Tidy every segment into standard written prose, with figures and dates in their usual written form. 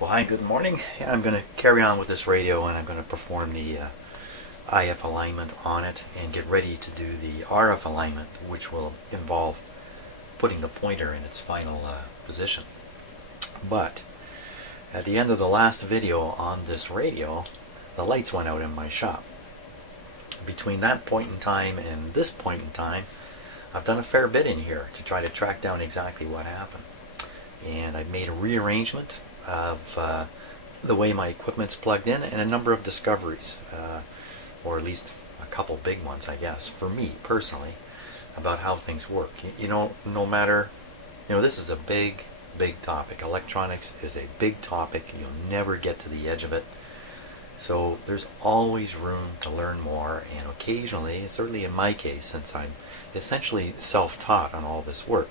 Well, hi, good morning. Yeah, I'm going to carry on with this radio and I'm going to perform the IF alignment on it and get ready to do the RF alignment, which will involve putting the pointer in its final position. But at the end of the last video on this radio, the lights went out in my shop. Between that point in time and this point in time, I've done a fair bit in here to try to track down exactly what happened. And I've made a rearrangement of the way my equipment's plugged in and a number of discoveries, or at least a couple big ones, I guess, for me personally, about how things work. You know, no matter, this is a big topic. Electronics is a big topic. You'll never get to the edge of it. So there's always room to learn more, and occasionally, certainly in my case, since I'm essentially self-taught on all this work,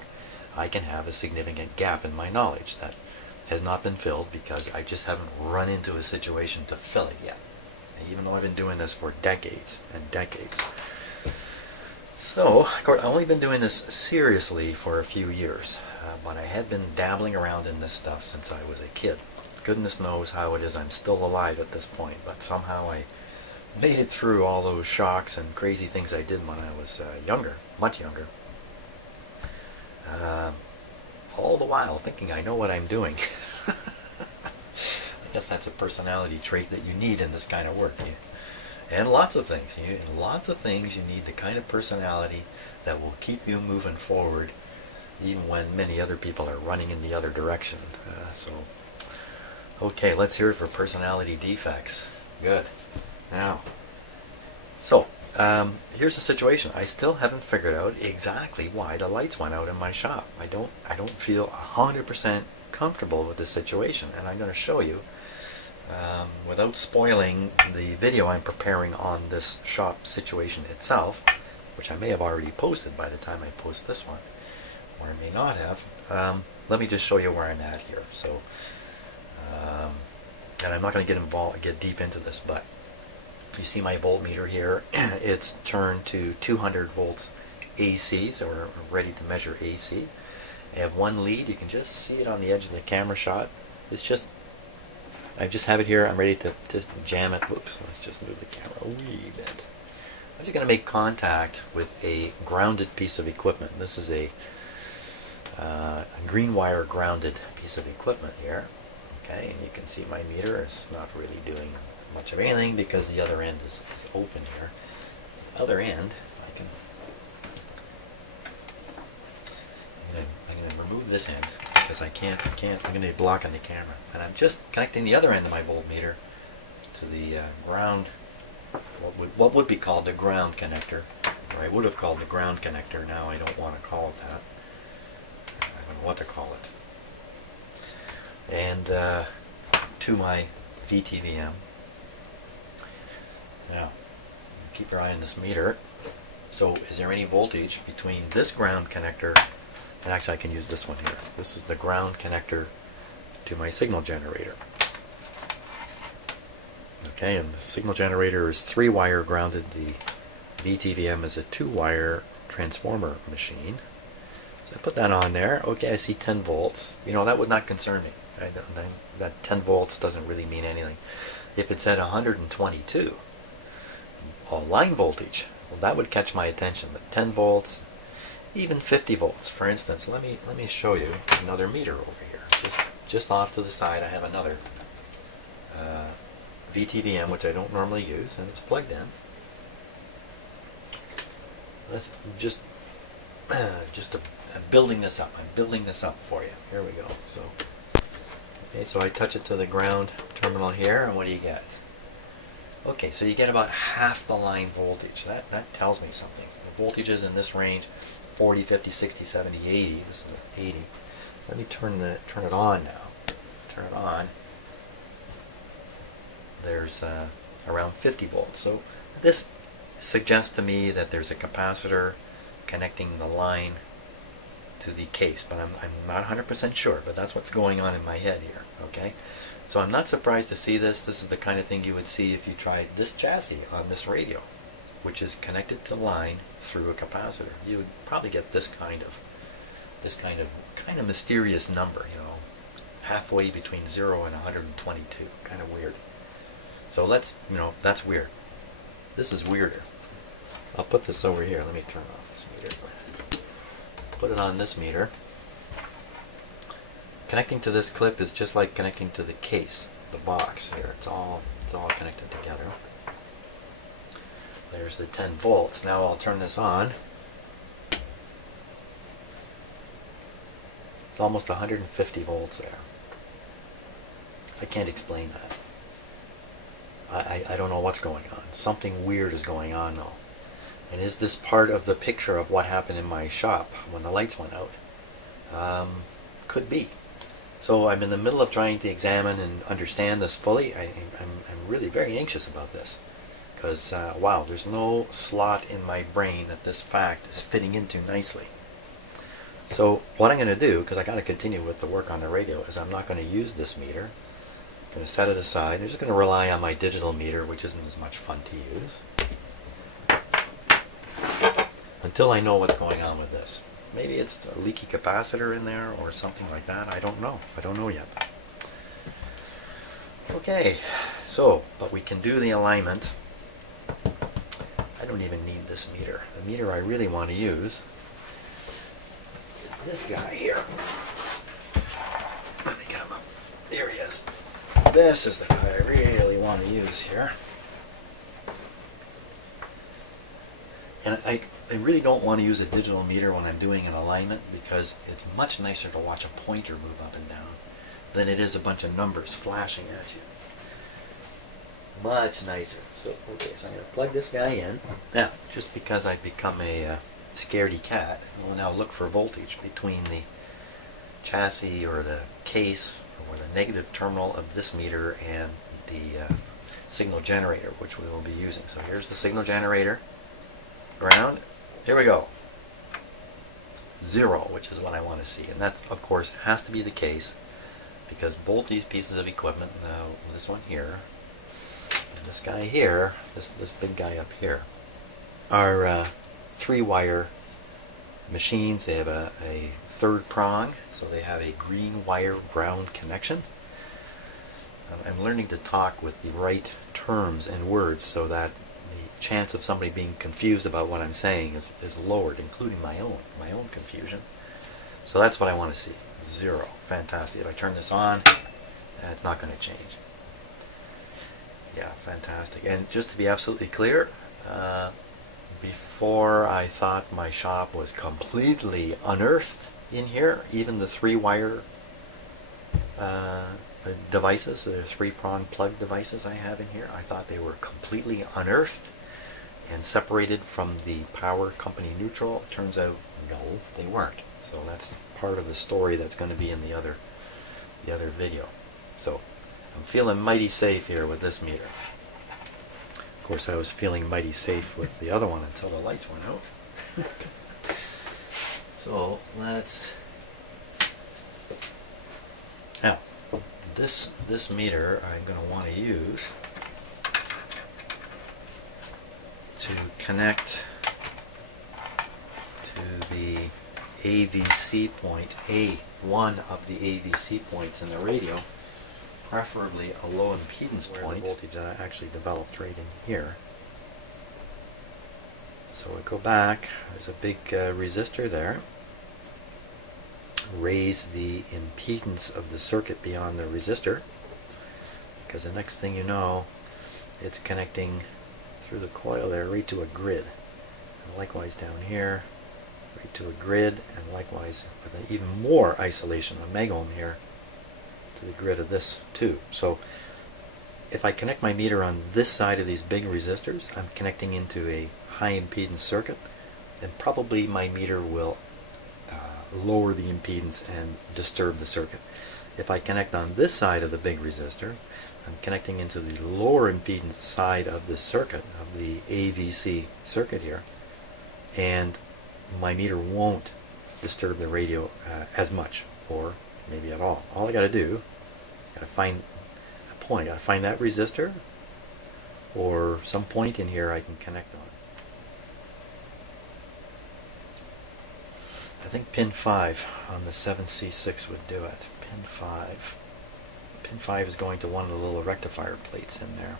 I can have a significant gap in my knowledge that has not been filled because I just haven't run into a situation to fill it yet, even though I've been doing this for decades and decades. So, of course, I've only been doing this seriously for a few years, but I had been dabbling around in this stuff since I was a kid. Goodness knows how it is I'm still alive at this point, but somehow I made it through all those shocks and crazy things I did when I was younger, much younger. All the while thinking I know what I'm doing. I guess that's a personality trait that you need in this kind of work. And lots of things. You need the kind of personality that will keep you moving forward even when many other people are running in the other direction. Okay, let's hear it for personality defects. Good. Now, here's the situation. I still haven't figured out exactly why the lights went out in my shop. I don't feel 100% comfortable with this situation, and I'm going to show you without spoiling the video I'm preparing on this shop situation itself, which I may have already posted by the time I post this one, or I may not have. Let me just show you where I'm at here. So, and I'm not going to get deep into this, but you see my voltmeter here. It's turned to 200 volts AC, so we're ready to measure AC. I have one lead. You can just see it on the edge of the camera shot. I just have it here. I'm ready to just jam it. Whoops, let's just move the camera a wee bit. I'm just going to make contact with a grounded piece of equipment. This is a green wire grounded piece of equipment here. Okay, and you can see my meter is not really doing much of anything because the other end is open here. The other end, I'm going to remove this end because I'm going to be blocking the camera. And I'm just connecting the other end of my voltmeter to the ground, what would be called the ground connector, or I would have called the ground connector. Now I don't want to call it that. I don't know what to call it. And to my VTVM. Now, keep your eye on this meter. So, is there any voltage between this ground connector, and actually I can use this one here. This is the ground connector to my signal generator. Okay, and the signal generator is 3-wire grounded. The VTVM is a 2-wire transformer machine. So I put that on there. Okay, I see 10 volts. That would not concern me. That 10 volts doesn't really mean anything. If it's at 122, line voltage, well, that would catch my attention. But 10 volts, even 50 volts, for instance. Let me show you another meter over here. Just off to the side, I have another VTVM, which I don't normally use, and it's plugged in. Let's just building this up. I'm building this up for you. Here we go. So I touch it to the ground terminal here, and what do you get? Okay, so you get about half the line voltage. That tells me something. The voltages in this range, 40, 50, 60, 70, 80. This is 80. Let me turn it on now. Turn it on. There's around 50 volts. So this suggests to me that there's a capacitor connecting the line to the case, but I'm not 100% sure, but that's what's going on in my head here. Okay, so I'm not surprised to see this. This is the kind of thing you would see if you tried this chassis on this radio, which is connected to line through a capacitor. You would probably get this kind of mysterious number, halfway between 0 and 122. Kind of weird. So let's, that's weird. This is weirder. I'll put this over here. Let me turn off this meter. Put it on this meter. Connecting to this clip is just like connecting to the case, the box here. It's all connected together. There's the 10 volts. Now I'll turn this on. It's almost 150 volts there. I can't explain that. I don't know what's going on. Something weird is going on though. And is this part of the picture of what happened in my shop when the lights went out? Could be. So I'm in the middle of trying to examine and understand this fully. I'm really very anxious about this. Because, wow, there's no slot in my brain that this fact is fitting into nicely. So what I'm going to do, because I got to continue with the work on the radio, is I'm not going to use this meter. I'm going to set it aside. I'm just going to rely on my digital meter, which isn't as much fun to use, until I know what's going on with this. Maybe it's a leaky capacitor in there or something like that. I don't know. I don't know yet. Okay, so, but we can do the alignment. I don't even need this meter. The meter I really want to use is this guy here. Let me get him up. There he is. This is the guy I really want to use here. And I really don't want to use a digital meter when I'm doing an alignment, because it's much nicer to watch a pointer move up and down than it is a bunch of numbers flashing at you. Much nicer. So, okay, so I'm going to plug this guy in. Now, just because I've become a scaredy cat, we'll now look for voltage between the chassis or the case or the negative terminal of this meter and the signal generator, which we will be using. So here's the signal generator. Ground. Here we go. 0, which is what I want to see. And that, of course, has to be the case, because both these pieces of equipment, this one here, and this guy here, this big guy up here, are 3-wire machines. They have a third prong, so they have a green wire ground connection. I'm learning to talk with the right terms and words so that the chance of somebody being confused about what I'm saying is lowered, including my own confusion. So that's what I want to see. 0. Fantastic. If I turn this on, it's not going to change. Yeah, fantastic. And just to be absolutely clear, before I thought my shop was completely unearthed in here, even the 3-wire devices, the 3-prong plug devices I have in here, I thought they were completely unearthed and separated from the power company neutral. It turns out, no, they weren't. So that's part of the story that's going to be in the other video. So I'm feeling mighty safe here with this meter. Of course, I was feeling mighty safe with the other one until the lights went out. So let's, now this meter I'm going to want to use to connect to the AVC point, one of the AVC points in the radio, preferably a low impedance point. Voltage I actually developed right in here. So we go back, there's a big resistor there. Raise the impedance of the circuit beyond the resistor, because the next thing you know, it's connecting through the coil there right to a grid. And likewise down here, right to a grid, and likewise with an even more isolation, a megohm here, to the grid of this too. So if I connect my meter on this side of these big resistors, I'm connecting into a high impedance circuit, then probably my meter will lower the impedance and disturb the circuit. If I connect on this side of the big resistor, I'm connecting into the lower impedance side of this circuit, of the AVC circuit here, and my meter won't disturb the radio as much, or maybe at all. All I got to do, I got to find a point. I got to find that resistor, or some point in here I can connect on. I think pin 5 on the 7C6 would do it. pin 5. Pin 5 is going to one of the little rectifier plates in there.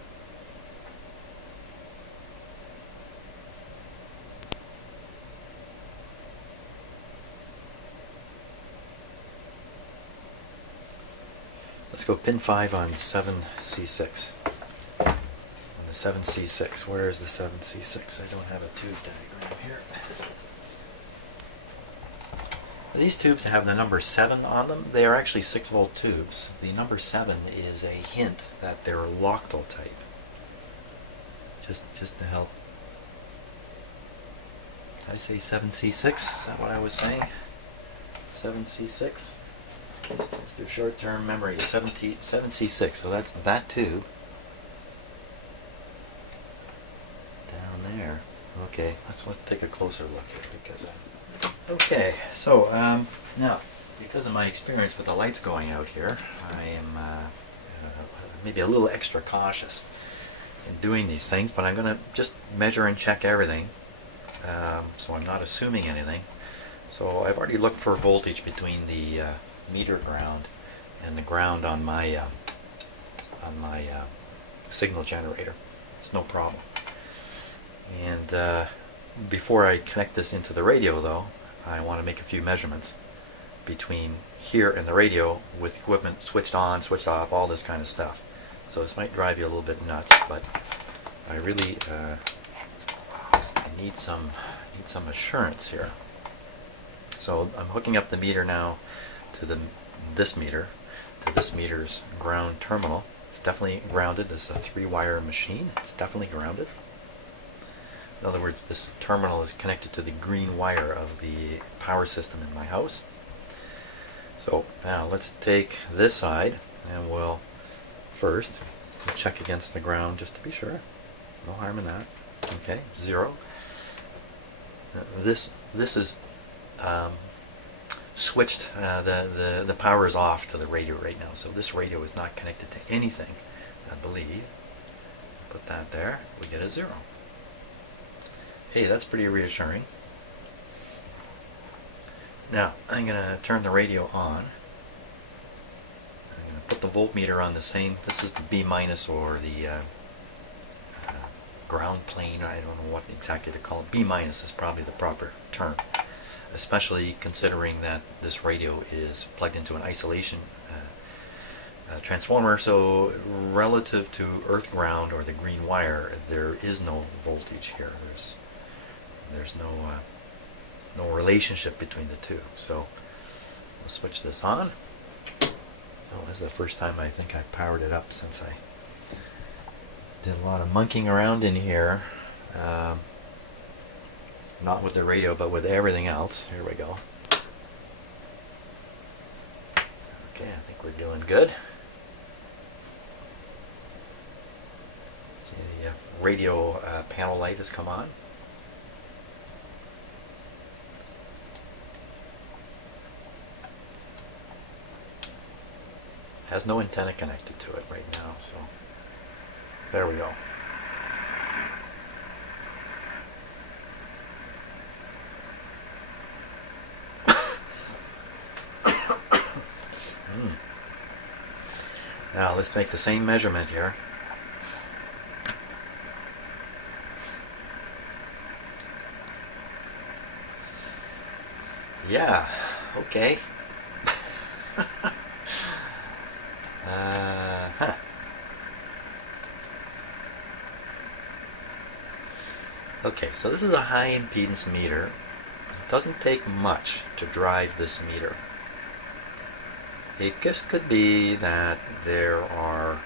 Let's go pin 5 on 7C6. On the 7C6. Where is the 7C6? I don't have a tube diagram here. These tubes have the number 7 on them. They are actually 6-volt tubes. The number 7 is a hint that they're Lochtel type. Just to help. Did I say 7C6? Is that what I was saying? 7C6? It's their short-term memory. 7C6. So that's that tube. Down there. Okay, let's take a closer look here because okay, so now because of my experience with the lights going out here, I am maybe a little extra cautious in doing these things, but I'm going to just measure and check everything, so I'm not assuming anything. So I've already looked for voltage between the meter ground and the ground on my signal generator. It's no problem. And before I connect this into the radio, though, I want to make a few measurements between here and the radio with equipment switched on, switched off, all this kind of stuff. So this might drive you a little bit nuts, but I really I need some assurance here. So I'm hooking up the meter now to this meter's ground terminal. It's definitely grounded. This is a 3-wire machine. It's definitely grounded. In other words, this terminal is connected to the green wire of the power system in my house. So now let's take this side and we'll first check against the ground just to be sure. No harm in that. Okay, 0. This is switched. The power is off to the radio right now, so this radio is not connected to anything, I believe. Put that there. We get a 0. Hey, that's pretty reassuring. Now, I'm going to turn the radio on. I'm going to put the voltmeter on the same, this is the B- or the ground plane, I don't know what exactly to call it. B- is probably the proper term, especially considering that this radio is plugged into an isolation transformer, so relative to earth ground or the green wire, there is no voltage here. There's no relationship between the two. So we'll switch this on. Oh, this is the first time I think I've powered it up since I did a lot of monkeying around in here. Not with the radio, but with everything else. Here we go. Okay, I think we're doing good. See, the radio panel light has come on. Has no antenna connected to it right now, so there we go. Now let's make the same measurement here. Yeah, okay. Okay, so this is a high impedance meter. It doesn't take much to drive this meter. It just could be that there are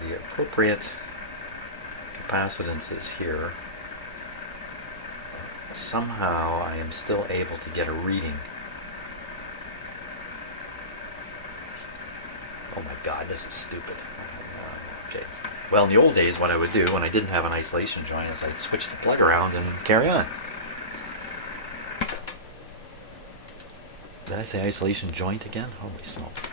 the appropriate capacitances here. Somehow I am still able to get a reading. Oh my God, this is stupid. Okay. Well, in the old days, what I would do when I didn't have an isolation joint is I'd switch the plug around and carry on. Did I say isolation joint again? Holy smokes.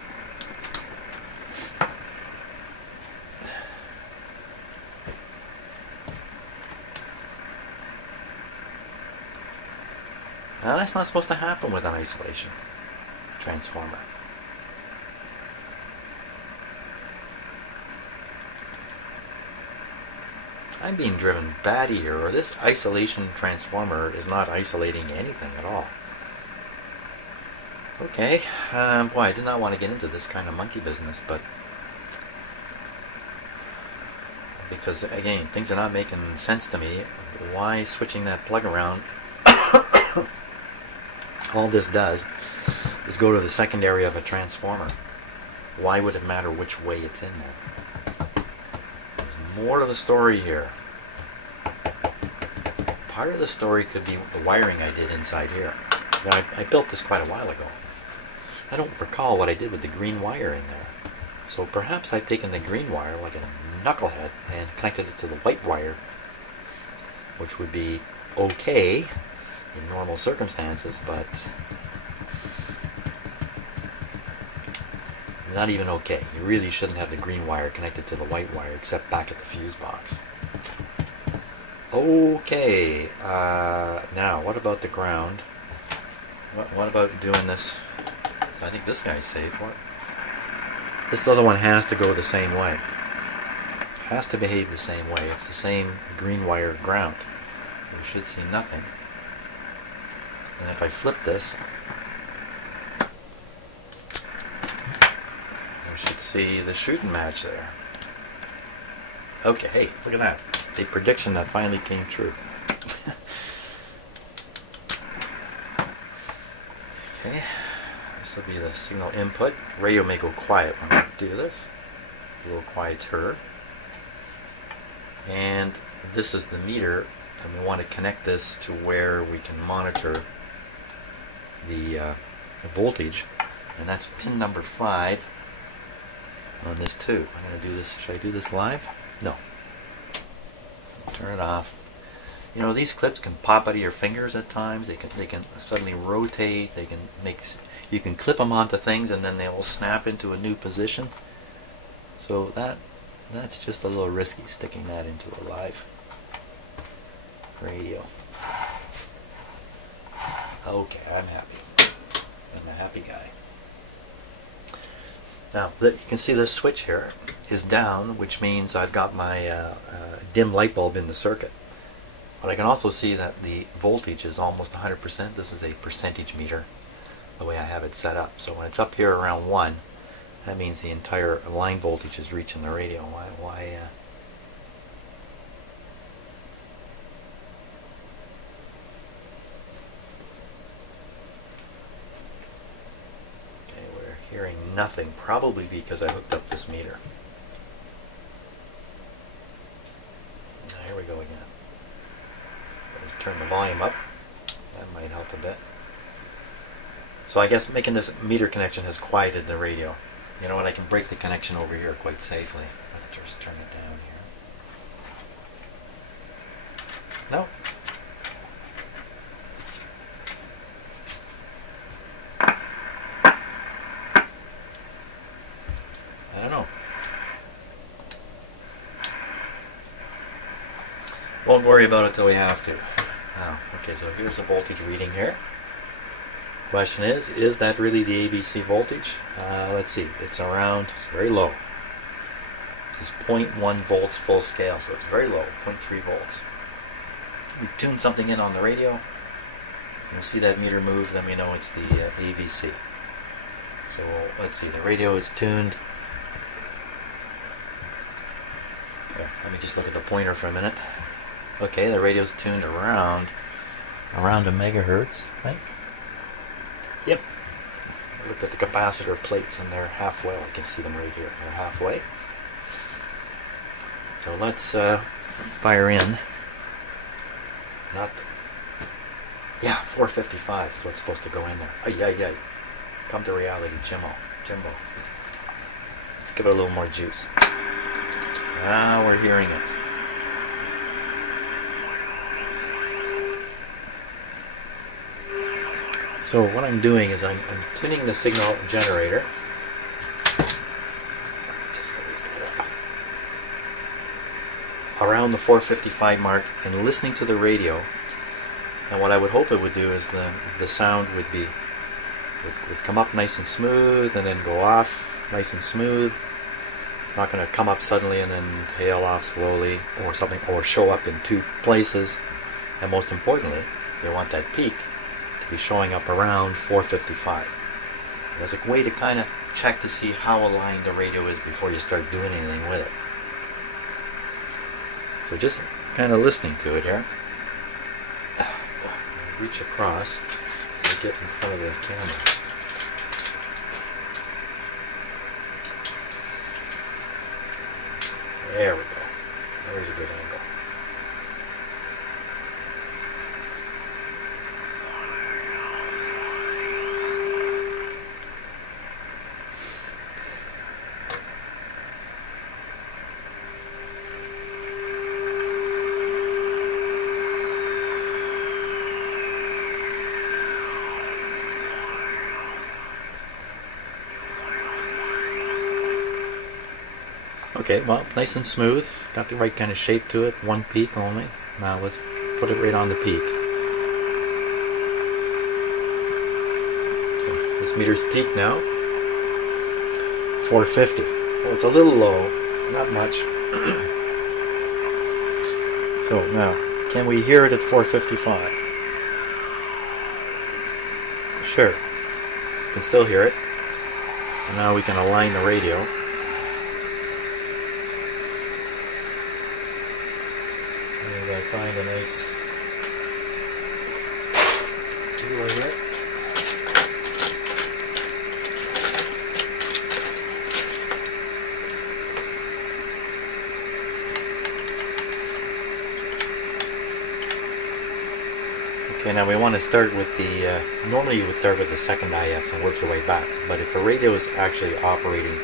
Now, that's not supposed to happen with an isolation. transformer. I'm being driven batty here, or this isolation transformer is not isolating anything at all. Okay, boy, I did not want to get into this kind of monkey business, but because, again, things are not making sense to me. Why switching that plug around? All this does is go to the secondary of a transformer. Why would it matter which way it's in there? There's more to the story here. Part of the story could be the wiring I did inside here. Now, I built this quite a while ago. I don't recall what I did with the green wire in there. So perhaps I've taken the green wire like a knucklehead and connected it to the white wire, which would be okay in normal circumstances, but not even okay. You really shouldn't have the green wire connected to the white wire except back at the fuse box. Okay, now what about the ground? What about doing this? I think this guy's safe. What? This other one has to go the same way. Has to behave the same way. It's the same green wire ground. You should see nothing. And if I flip this, we should see the shooting match there. Okay, hey, look at that. The prediction that finally came true. Okay, this will be the signal input. Radio may go quiet when I do this. A little quieter. And this is the meter, and we want to connect this to where we can monitor the voltage, and that's pin number 5 on this too. I'm going to do this. Should I do this live? No. Turn it off. You know, these clips can pop out of your fingers at times. They can suddenly rotate. They can make. You can clip them onto things, and then they will snap into a new position. So that's just a little risky, sticking that into a live radio. Okay, I'm happy. I'm a happy guy. Now, you can see this switch here is down, which means I've got my dim light bulb in the circuit. But I can also see that the voltage is almost 100%. This is a percentage meter, the way I have it set up. So when it's up here around 1, that means the entire line voltage is reaching the radio. Why okay, we're hearing nothing, probably because I hooked up this meter. Now, here we go again. Turn the volume up. That might help a bit. So I guess making this meter connection has quieted the radio. You know what, I can break the connection over here quite safely. Let's just turn it down here. No. I don't know. Won't worry about it till we have to. Oh, okay, so here's the voltage reading here. Question is that really the ABC voltage? Let's see, it's very low. It's 0.1 volts full scale, so it's very low, 0.3 volts. We tune something in on the radio, you'll see that meter move, then we know it's the ABC. So let's see, the radio is tuned. Here, let me just look at the pointer for a minute. Okay, the radio's tuned around a megahertz, right? Yep. Look at the capacitor plates, and they're halfway. I can see them right here. They're halfway. So let's fire in. Yeah, 455 is what's supposed to go in there. Ay. Come to reality, Jimbo. Let's give it a little more juice. Now we're hearing it. So what I'm doing is I'm tuning the signal generator. Just raise that up. Around the 455 mark and listening to the radio. And what I would hope it would do is the sound would be would come up nice and smooth and then go off nice and smooth. It's not going to come up suddenly and then tail off slowly or something, or show up in two places. And most importantly, you want that peak to be showing up around 455. That's a way to kind of check to see how aligned the radio is before you start doing anything with it. So just kind of listening to it here. Reach across and get in front of the camera. There we go. There's a good angle. Okay, well, nice and smooth. Got the right kind of shape to it. One peak only. Now let's put it right on the peak. So this meter's peak now. 450. Well, it's a little low. Not much. So now, can we hear it at 455? Sure. You can still hear it. So now we can align the radio. As I find a nice tool here. Okay, now we want to start with the, normally you would start with the second IF and work your way back, but if a radio is actually operating,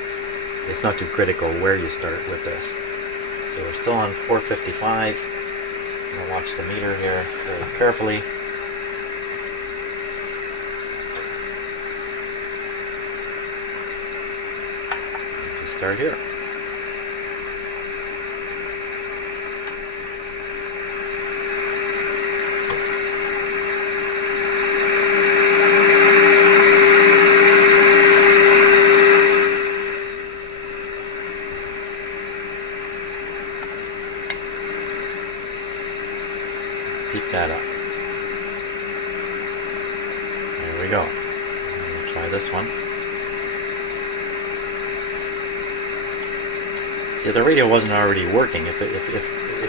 it's not too critical where you start with this. So we're still on 455. I'm going to watch the meter here very carefully. Just start here. Peak that up. There we go. I'm going to try this one. See, if the radio wasn't already working, if it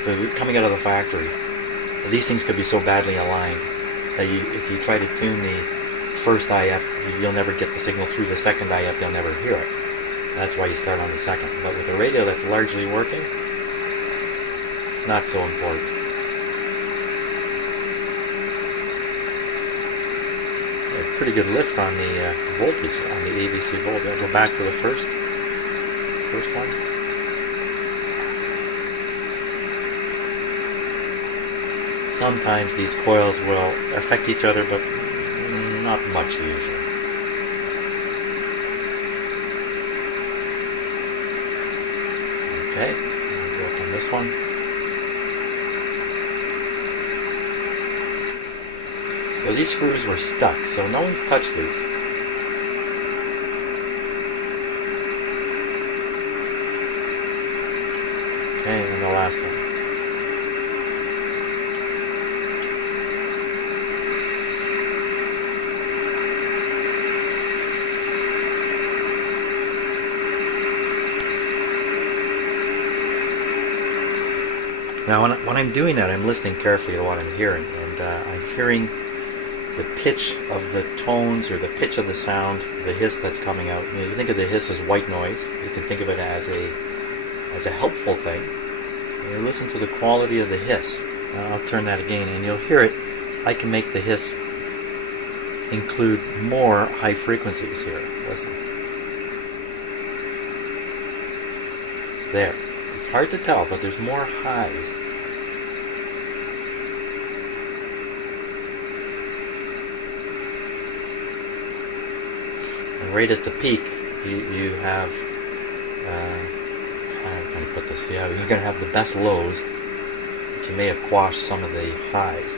was coming out of the factory, these things could be so badly aligned that if you try to tune the first IF, you'll never get the signal through the second IF, you'll never hear it. That's why you start on the second. But with a radio that's largely working, not so important. Pretty good lift on the voltage on the ABC voltage. I'll go back to the first one. Sometimes these coils will affect each other, but not much usually. Okay, I'll go up on this one. So these screws were stuck, so no one's touched these. Okay, and the last one. Now when I'm doing that, I'm listening carefully to what I'm hearing, and I'm hearing the pitch of the tones or the pitch of the sound, the hiss that's coming out. You think of the hiss as white noise. You can think of it as a helpful thing. And you listen to the quality of the hiss. I'll turn that again and you'll hear it. I can make the hiss include more high frequencies here. Listen. There. It's hard to tell, but there's more highs. Right at the peak, you have, how can I put this? Yeah, you're going to have the best lows, but you may have quashed some of the highs.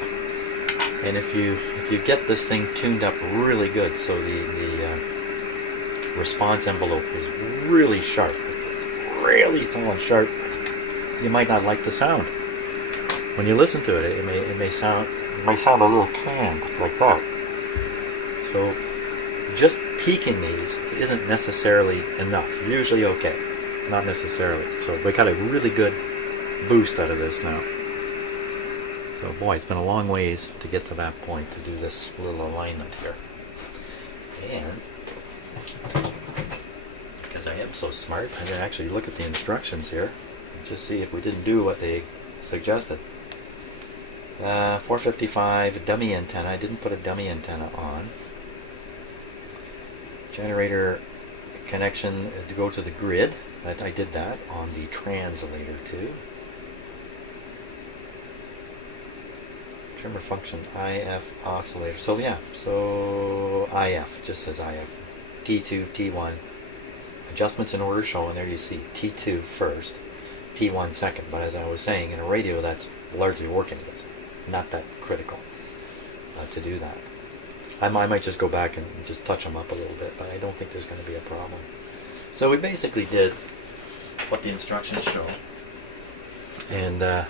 And if you get this thing tuned up really good, so the response envelope is really sharp, it's really tall and sharp, you might not like the sound. When you listen to it, it may sound a little canned like that. So just peaking these isn't necessarily enough. Usually okay, not necessarily. So we got a really good boost out of this now. So boy, it's been a long ways to get to that point to do this little alignment here. And because I am so smart, I'm going to actually look at the instructions here and just see if we didn't do what they suggested. 455 dummy antenna. I didn't put a dummy antenna on. Generator connection to go to the grid. I did that on the translator too. Trimmer function IF oscillator. So yeah, so IF just says IF. T2, T1. Adjustments in order shown. There you see T2 first, T1 second. But as I was saying, in a radio that's largely working. It's not that critical to do that. I might just go back and just touch them up a little bit, but I don't think there's going to be a problem. So we basically did what the instructions show. And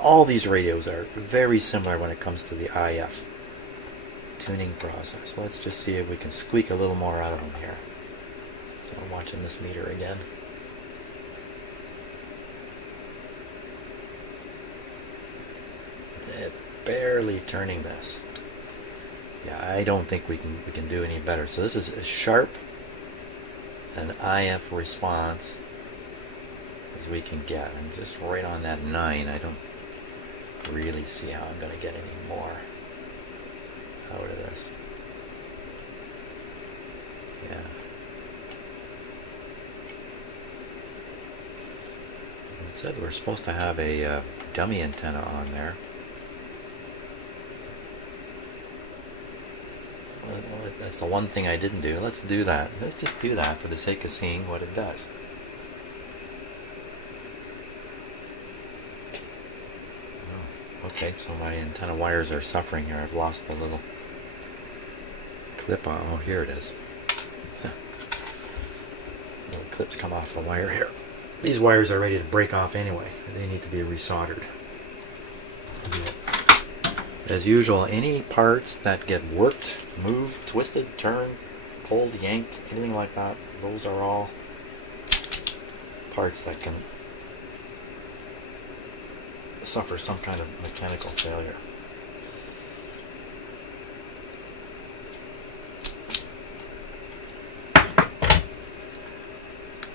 all these radios are very similar when it comes to the IF tuning process. Let's just see if we can squeak a little more out of them here. So I'm watching this meter again. Barely turning this. Yeah, I don't think we can do any better. So this is as sharp an IF response as we can get. I'm just right on that 9. I don't really see how I'm going to get any more out of this. Yeah. It said we're supposed to have a dummy antenna on there. Well, that's the one thing I didn't do. Let's do that. Let's just do that for the sake of seeing what it does. Oh, okay, so my antenna wires are suffering here. I've lost the little clip on. Oh, here it is. Little clips come off the wire here. These wires are ready to break off anyway. They need to be resoldered. As usual, any parts that get worked, moved, twisted, turned, pulled, yanked, anything like that, those are all parts that can suffer some kind of mechanical failure.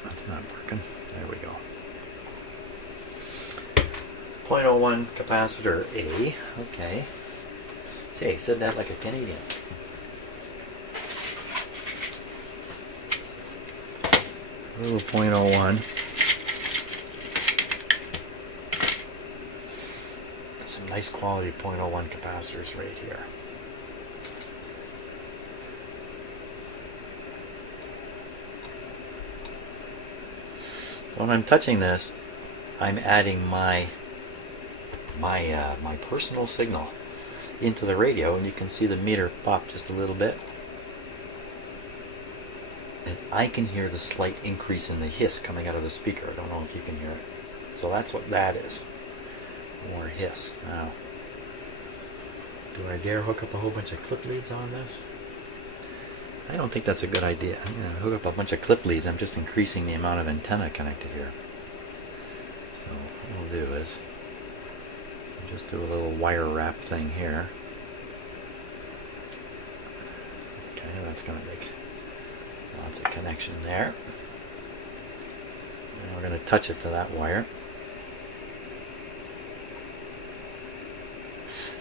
That's not working. There we go. 0.01 capacitor A. Okay. See, I said that like a Canadian. A little 0.01. Some nice quality 0.01 capacitors right here. So when I'm touching this, I'm adding my personal signal into the radio, and you can see the meter pop just a little bit, and I can hear the slight increase in the hiss coming out of the speaker. I don't know if you can hear it. So that's what that is. More hiss. Now, do I dare hook up a whole bunch of clip leads on this? I don't think that's a good idea. I'm going to hook up a bunch of clip leads. I'm just increasing the amount of antenna connected here. So what we'll do is just do a little wire wrap thing here. Okay, that's going to make lots of connection there. And we're going to touch it to that wire.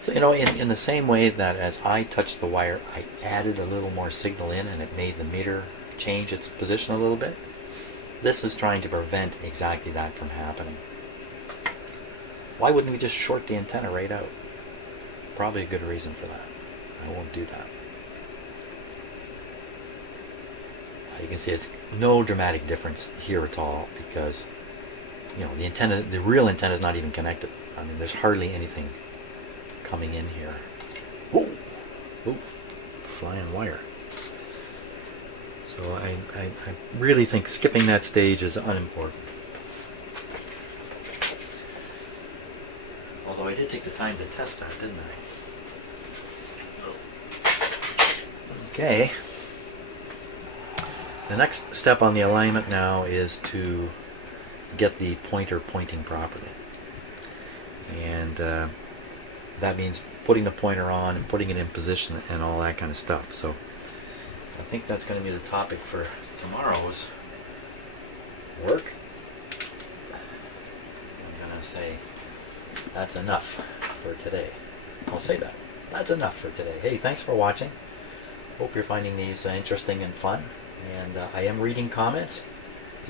So, you know, in the same way that as I touched the wire, I added a little more signal in and it made the meter change its position a little bit. This is trying to prevent exactly that from happening. Why wouldn't we just short the antenna right out? Probably a good reason for that. I won't do that. You can see it's no dramatic difference here at all because, you know, the antenna, the real antenna is not even connected. I mean, there's hardly anything coming in here. Ooh, ooh, flying wire. So I really think skipping that stage is unimportant. Although I did take the time to test that, didn't I? Okay. The next step on the alignment now is to get the pointer pointing properly. And that means putting the pointer on and putting it in position and all that kind of stuff. So I think that's going to be the topic for tomorrow's work. I'm going to say that's enough for today. I'll say that. That's enough for today. Hey, thanks for watching. Hope you're finding these interesting and fun. And I am reading comments.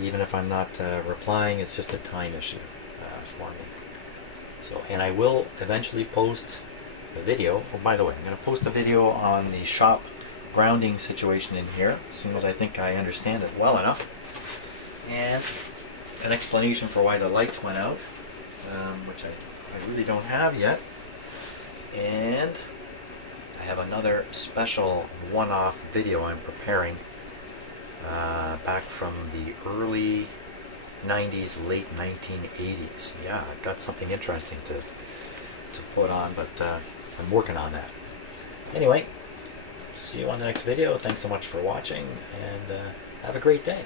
Even if I'm not replying, it's just a time issue for me. So, and I will eventually post a video. Oh, by the way, I'm going to post a video on the shop grounding situation in here as soon as I think I understand it well enough. And an explanation for why the lights went out, which I really don't have yet. And I have another special one-off video I'm preparing back from the early 90s, late 1980s. Yeah, I've got something interesting to put on, but I'm working on that. Anyway, see you on the next video. Thanks so much for watching, and have a great day.